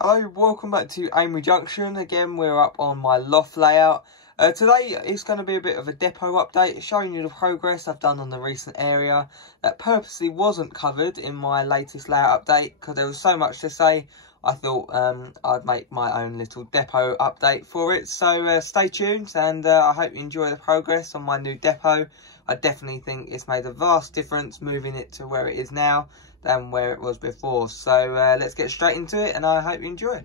Hello, welcome back to Amery Junction. Again, we're up on my loft layout. Today it's going to be a bit of a depot update, showing you the progress I've done on the recent area that purposely wasn't covered in my latest layout update because there was so much to say. I thought I'd make my own little depot update for it. So stay tuned, and I hope you enjoy the progress on my new depot. I definitely think it's made a vast difference moving it to where it is now than where it was before. So let's get straight into it, and I hope you enjoy it.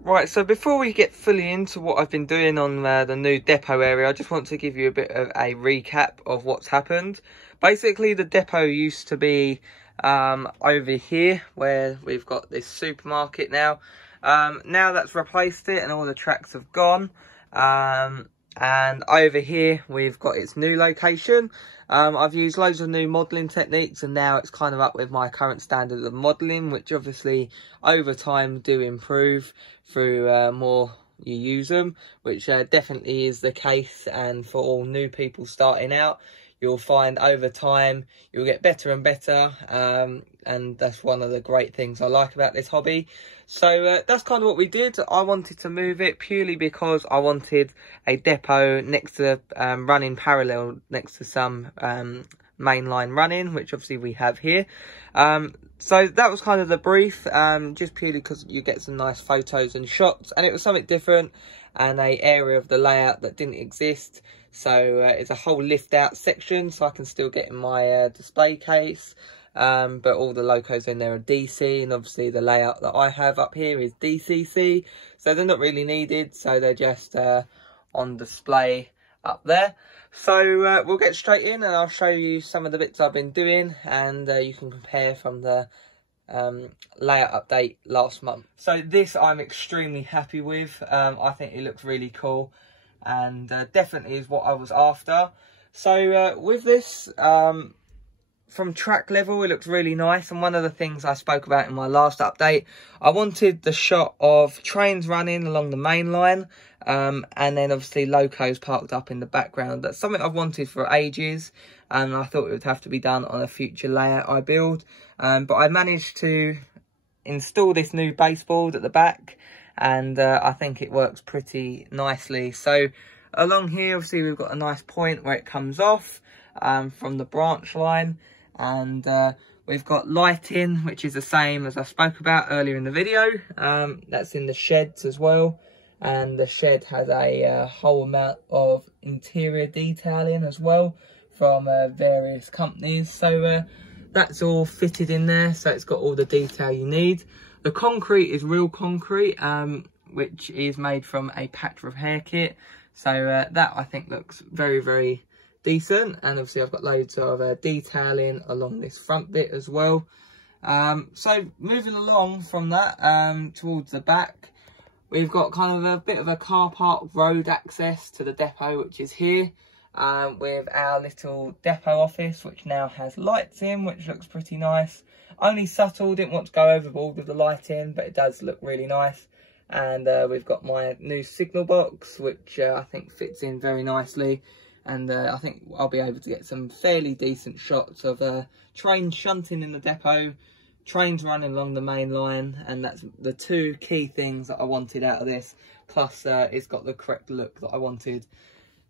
Right, so before we get fully into what I've been doing on the new depot area, I just want to give you a bit of a recap of what's happened. Basically, the depot used to be over here where we've got this supermarket now. Now that's replaced it and all the tracks have gone. And over here we've got its new location. I've used loads of new modelling techniques, and now it's kind of up with my current standard of modelling, which obviously over time do improve through more you use them, which definitely is the case. And for all new people starting out, you'll find over time you'll get better and better, and that's one of the great things I like about this hobby. So that's kind of what we did. I wanted to move it purely because I wanted a depot next to running parallel next to some mainline running, which obviously we have here. So that was kind of the brief, just purely because you get some nice photos and shots, and it was something different and a area of the layout that didn't exist. So it's a whole lift out section, so I can still get in my display case, but all the locos in there are DC, and obviously the layout that I have up here is DCC, so they're not really needed, so they're just on display up there. So we'll get straight in and I'll show you some of the bits I've been doing, and you can compare from the layout update last month. So this I'm extremely happy with. I think it looks really cool, and definitely is what I was after. So with this, from track level, it looks really nice, and one of the things I spoke about in my last update, I wanted the shot of trains running along the main line, and then obviously locos parked up in the background. That's something I've wanted for ages, and I thought it would have to be done on a future layout I build, but I managed to install this new baseboard at the back, and I think it works pretty nicely. So along here, obviously we've got a nice point where it comes off from the branch line, and we've got lighting, which is the same as I spoke about earlier in the video. That's in the sheds as well, and the shed has a whole amount of interior detailing as well from various companies. So that's all fitted in there, so it's got all the detail you need. The concrete is real concrete, which is made from a patch of hair kit. So that I think looks very, very decent. And obviously I've got loads of detailing along this front bit as well. So moving along from that towards the back, we've got kind of a bit of a car park road access to the depot, which is here. With our little depot office, which now has lights in, which looks pretty nice. Only subtle, didn't want to go overboard with the lighting, but it does look really nice. And we've got my new signal box, which I think fits in very nicely. And I think I'll be able to get some fairly decent shots of trains shunting in the depot, trains running along the main line, and that's the two key things that I wanted out of this. Plus it's got the correct look that I wanted.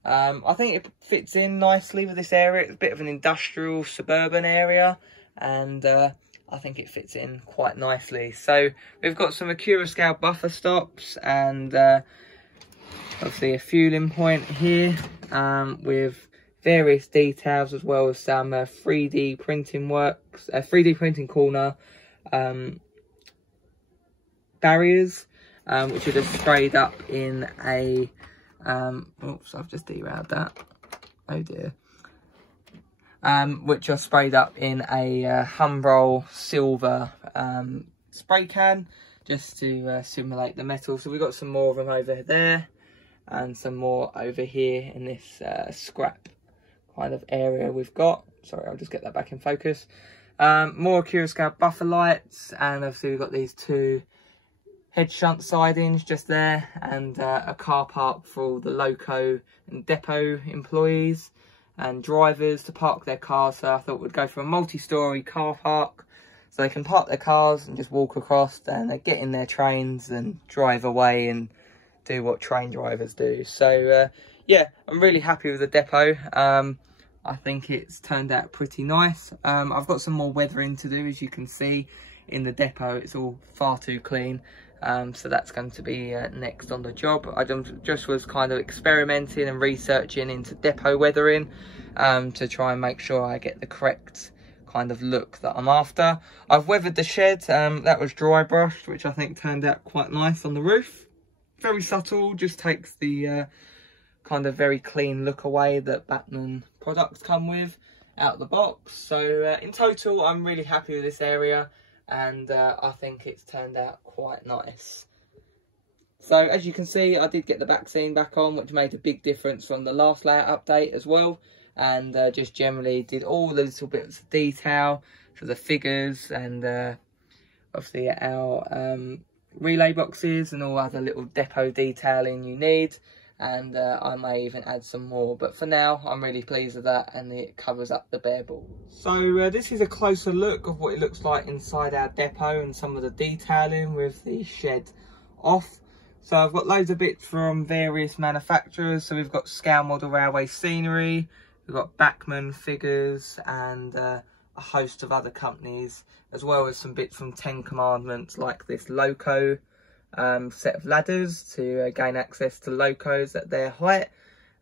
I think it fits in nicely with this area. It's a bit of an industrial suburban area, and I think it fits in quite nicely. So we've got some Acura scale buffer stops, and obviously a fueling point here, with various details, as well as some 3D printing works, 3D printing corner barriers, which are just sprayed up in a oops, I've just derailed that, oh dear, which are sprayed up in a Humbrol silver spray can, just to simulate the metal. So we've got some more of them over there, and some more over here in this scrap kind of area we've got. Sorry, I'll just get that back in focus. More Acura scale buffer lights, and obviously we've got these two head shunt sidings just there, and a car park for all the loco and depot employees and drivers to park their cars. So I thought we'd go for a multi-storey car park So they can park their cars and just walk across, and they get in their trains and drive away and do what train drivers do. So yeah, I'm really happy with the depot. I think it's turned out pretty nice. I've got some more weathering to do, as you can see in the depot. It's all far too clean. So that's going to be next on the job. I just was kind of experimenting and researching into depot weathering to try and make sure I get the correct kind of look that I'm after. I've weathered the shed. That was dry brushed, which I think turned out quite nice on the roof. Very subtle, just takes the kind of very clean look away that Batman products come with out the box. So in total, I'm really happy with this area, and I think it's turned out quite nice. So as you can see, I did get the back scene back on, which made a big difference from the last layout update as well, and just generally did all the little bits of detail for the figures, and obviously our relay boxes and all other little depot detailing you need. And I may even add some more, but for now I'm really pleased with that, and it covers up the bare board. So this is a closer look of what it looks like inside our depot and some of the detailing with the shed off. So I've got loads of bits from various manufacturers. So we've got Scale Model Railway scenery, we've got Bachmann figures, and a host of other companies, as well as some bits from 10 Commandments, like this loco set of ladders to gain access to locos at their height,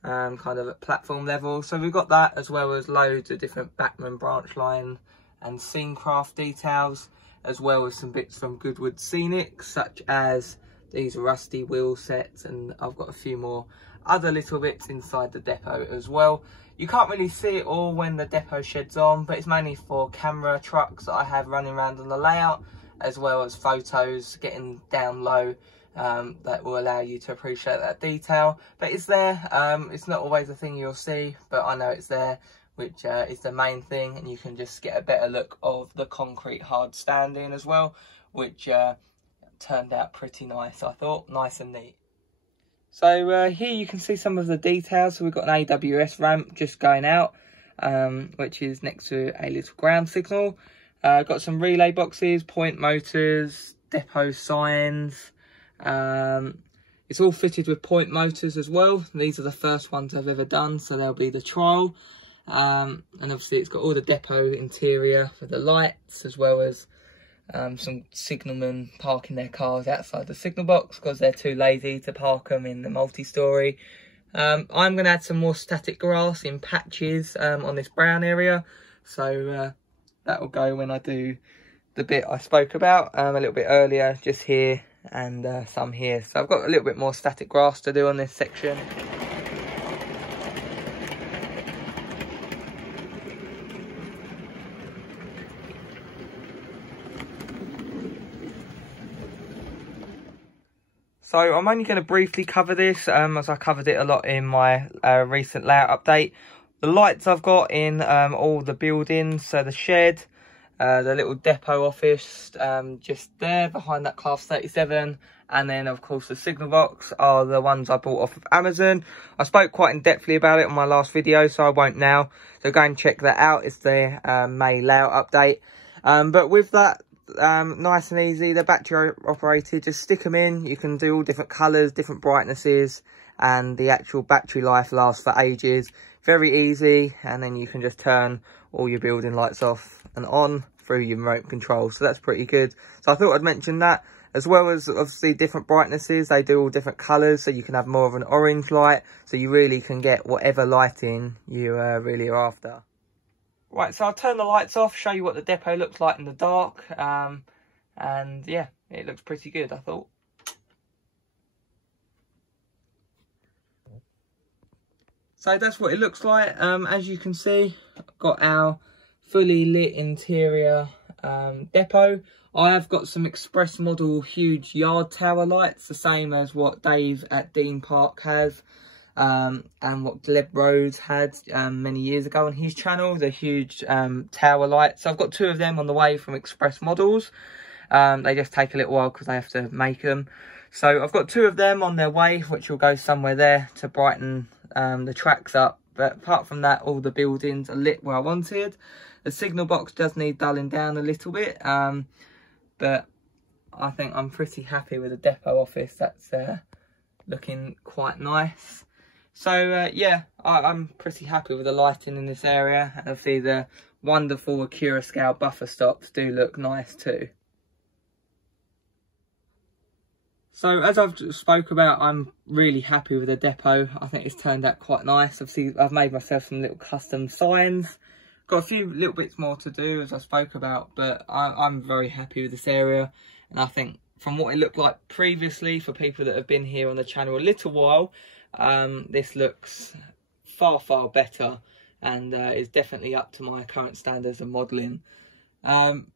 kind of at platform level. So we've got that, as well as loads of different Bachmann branch line and scene craft details, as well as some bits from Goodwood Scenic, such as these rusty wheel sets, and I've got a few more other little bits inside the depot as well. You can't really see it all when the depot shed's on, but it's mainly for camera trucks that I have running around on the layout, as well as photos getting down low that will allow you to appreciate that detail. But it's there. It's not always a thing you'll see, but I know it's there, which is the main thing, and you can just get a better look of the concrete hard standing as well, which turned out pretty nice, I thought. Nice and neat. So here you can see some of the details. So we've got an AWS ramp just going out, which is next to a little ground signal. Got some relay boxes, point motors, depot signs. It's all fitted with point motors as well. These are the first ones I've ever done, so they'll be the trial. And obviously it's got all the depot interior for the lights, as well as some signalmen parking their cars outside the signal box because they're too lazy to park them in the multi-storey. I'm going to add some more static grass in patches on this brown area, so that will go when I do the bit I spoke about a little bit earlier, just here and some here. So I've got a little bit more static grass to do on this section. So I'm only going to briefly cover this, as I covered it a lot in my recent layout update. The lights I've got in all the buildings, so the shed, the little depot office just there behind that Class 37, and then of course the signal box are the ones I bought off of Amazon. I spoke quite in depthly about it on my last video, so I won't now. So go and check that out. It's the May layout update. But with that, nice and easy, they're battery operated. Just stick them in. You can do all different colours, different brightnesses, and the actual battery life lasts for ages. Very easy, and then you can just turn all your building lights off and on through your remote control, so that's pretty good. So I thought I'd mention that, as well as obviously different brightnesses. They do all different colours, so you can have more of an orange light, so you really can get whatever lighting you really are after. Right, so I'll turn the lights off, show you what the depot looks like in the dark, and yeah, it looks pretty good, I thought. So that's what it looks like. As you can see, I've got our fully lit interior depot. I have got some express model huge yard tower lights, the same as what Dave at Dean Park has, and what Gleb Rhodes had many years ago on his channel, the huge tower lights. So I've got two of them on the way from express models. They just take a little while because they have to make them. So I've got two of them on their way, which will go somewhere there to brighten the tracks up. But apart from that, all the buildings are lit where I wanted. The signal box does need dulling down a little bit, but I think I'm pretty happy with the depot office. That's looking quite nice. So yeah, I'm pretty happy with the lighting in this area. And obviously the wonderful Acura scale buffer stops do look nice too. So as I've just spoke about, I'm really happy with the depot. I think it's turned out quite nice. Obviously I've made myself some little custom signs. Got a few little bits more to do as I spoke about, but I'm very happy with this area. And I think from what it looked like previously, for people that have been here on the channel a little while, this looks far better, and is definitely up to my current standards of modelling. I'm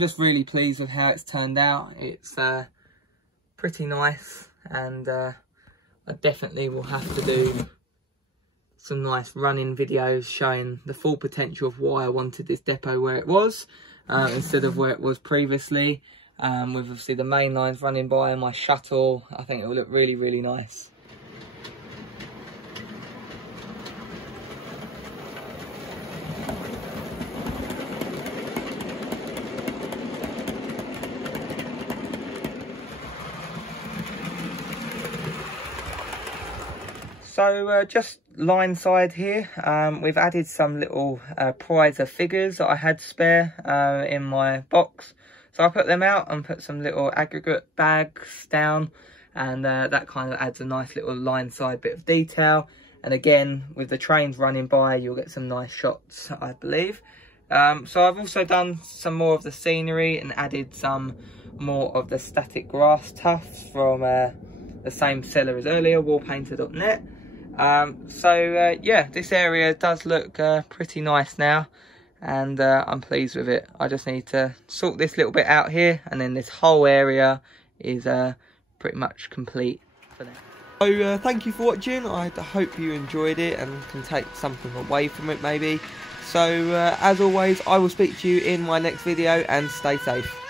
just really pleased with how it's turned out. It's pretty nice, and I definitely will have to do some nice running videos showing the full potential of why I wanted this depot where it was, instead of where it was previously. With obviously the main lines running by and my shuttle, I think it will look really nice. So just line side here, we've added some little prizer figures that I had spare in my box. So I put them out and put some little aggregate bags down, and that kind of adds a nice little line side bit of detail. And again, with the trains running by, you'll get some nice shots, I believe. So I've also done some more of the scenery and added some more of the static grass tufts from the same seller as earlier, warpainter.net. So yeah, this area does look pretty nice now, and I'm pleased with it. I just need to sort this little bit out here, and then this whole area is pretty much complete for now. So thank you for watching. I hope you enjoyed it and can take something away from it maybe. So as always, I will speak to you in my next video, and stay safe.